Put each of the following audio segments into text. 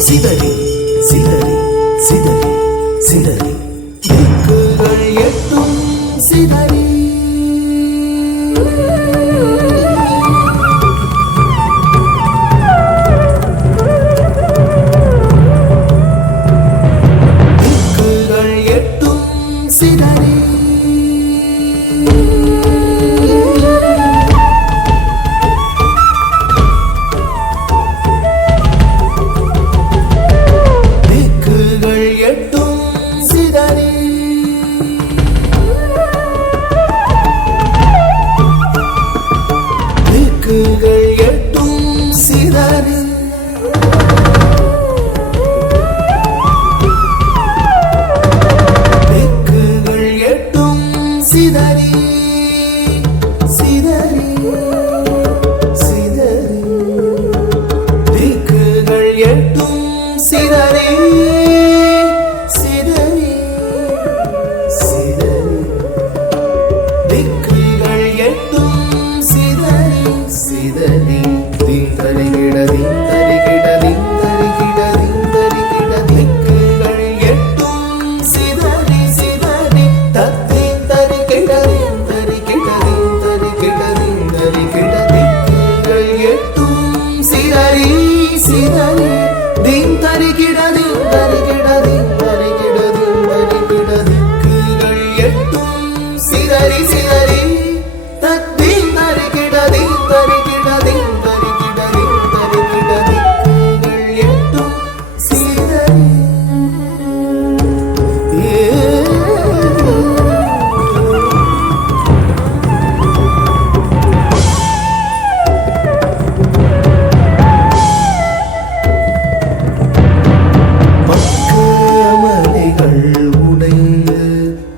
சிதறி சிதறி சிதறி சிதறி திக்குகள் எட்டும் சிதறி திக்குகள் எட்டும் சிதறி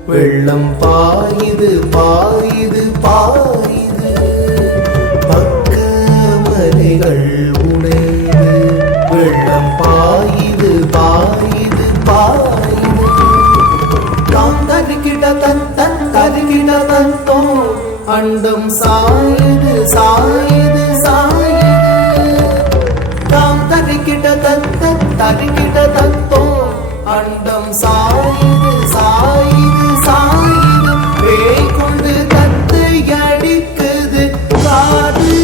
வெள்ளம் பாயுது பாயுது பாயுது பக்க மலைகள் உடைந்து வெள்ளம் பாயுது பாயுது பாயுது தாம் தருகிட தன் தருகிட தந்தோ அண்டம் சாயுது சாயுது சாயுது தாம் தருகிட தன் தருகிட தந்தோ அண்டம் சாயுது சாயுது சாயுது பேய் கொண்டு தத்தை அடிக்குது காது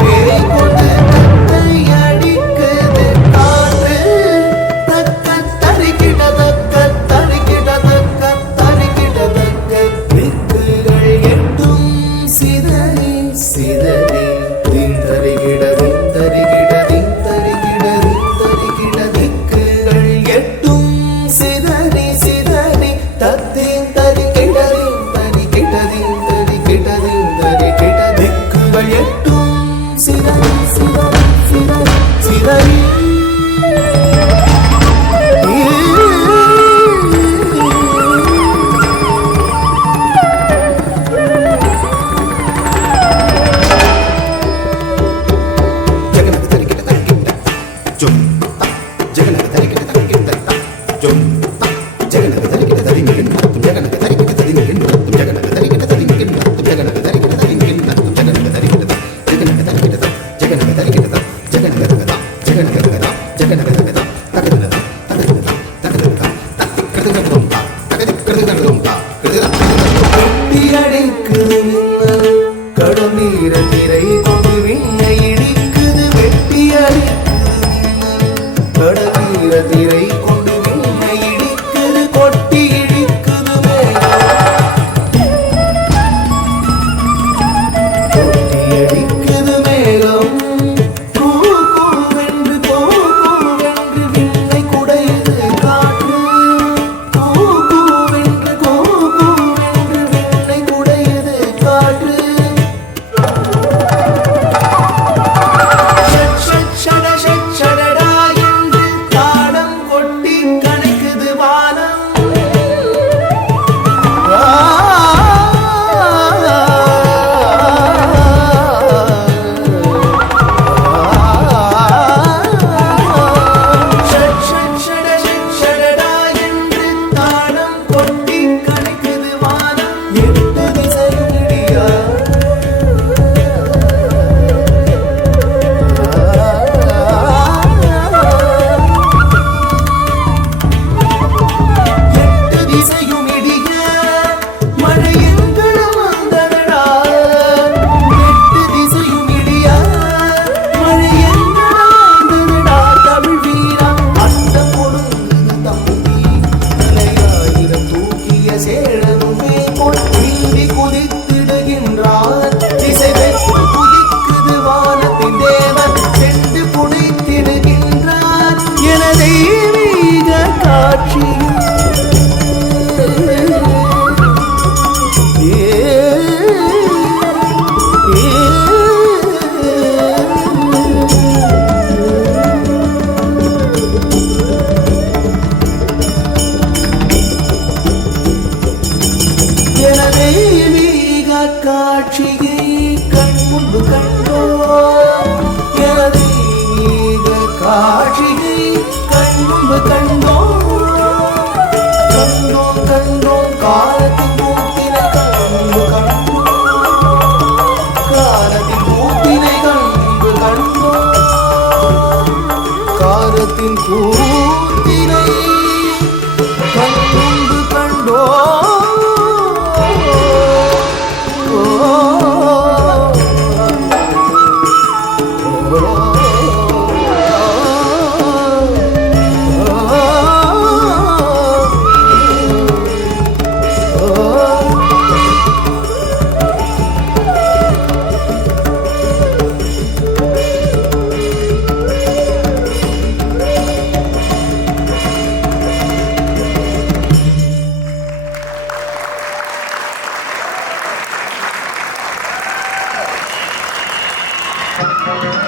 பேய் கொண்டு தத்தை அடிக்குது காது தக்க தருகிட தக்க தருகிட தக்க தருகிட தக்க திக்குகள் எட்டும் சிதறி சிதறி தருகிட தருகிட கடமீர திரை கொண்டு விண்ணை இடிக்குது வெட்டி அடிக்குது கடமீர திரை கொண்டு விண்ணை இடிக்குது கொட்டி இடிக்குது கொட்டி அடிக்குது மேகம் கூவென்று விண்ணை குடையுது காற்று கூவென்று விண்ணை குடையுது காற்று ஷடடா என்று தாடம் கொடு கண்டோம் என தெய்வீக காட்சியை கண்முன்பு கண்டோம் கண்டோம் கண்டோம் காலத்தின் கூத்தினை கண்முன்பு கண்டோம் காலத்தின் கூத்தினை கண்முன்பு கண்டோம் காலத்தின் கூத்தினை கண்முன்பு கண்டோம் Thank you.